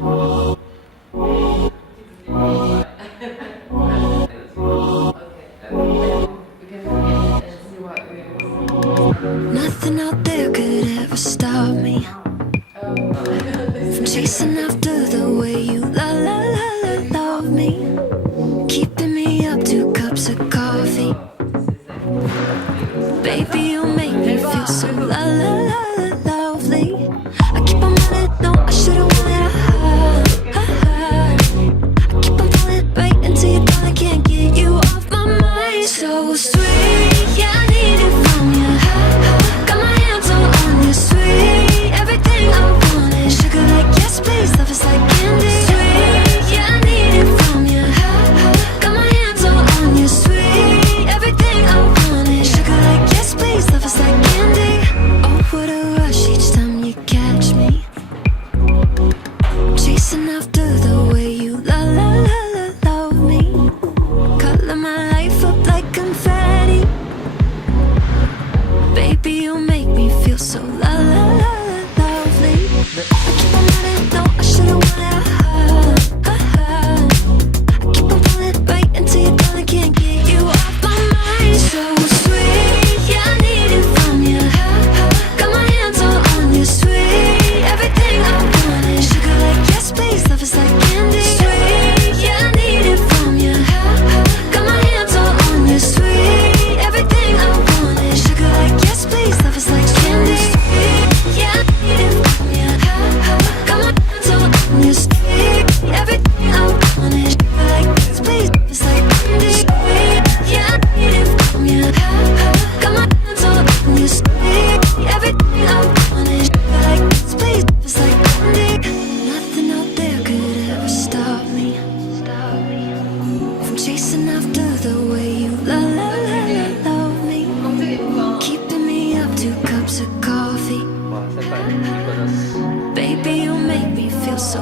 Nothing out there could ever stop me from chasing after the way you love me, keeping me up 2 cups of coffee. Baby, you make me feel so lovely. I keep on running, no, I should've wanted I keep on falling right into your thought, I can't get you off my mind. So sweet, yeah, I need it from you. Got my hands all on you, sweet. Everything I want is sugar like yes, please. Love is like candy. Sweet, yeah, I need it from you. Got my hands all on you, sweet. Everything I want is sugar like yes, please. Love is like candy. Oh, what a rush each time you catch me chasing after the way you love me. Color my life up like confetti. Baby, you make me feel so lovely. I keep on running, no, I should've wanted I keep on falling right into your thought, I can't get you off my mind. So sweet, yeah, I need it from you. Got my hands all on you, sweet. Everything I want is sugar like yes, please. Love is like candy. Sweet, yeah, I need it from you. Got my hands all on you, sweet. Everything I want is sugar like yes, please. Love is like candy. Yeah, I need it from you. Got my hands all on you, sweet. Everything I want is sugar like yes, please. Love is like candy. Yeah, I need it from you. Got my hands all on you, sweet. Everything I want is sugar like yes, please. Love is like candy. Nothing out there could ever stop me from chasing after the way you love me, keeping me up 2 cups of coffee. 와, 색깔 이뻐졌어. Baby, you make me feel so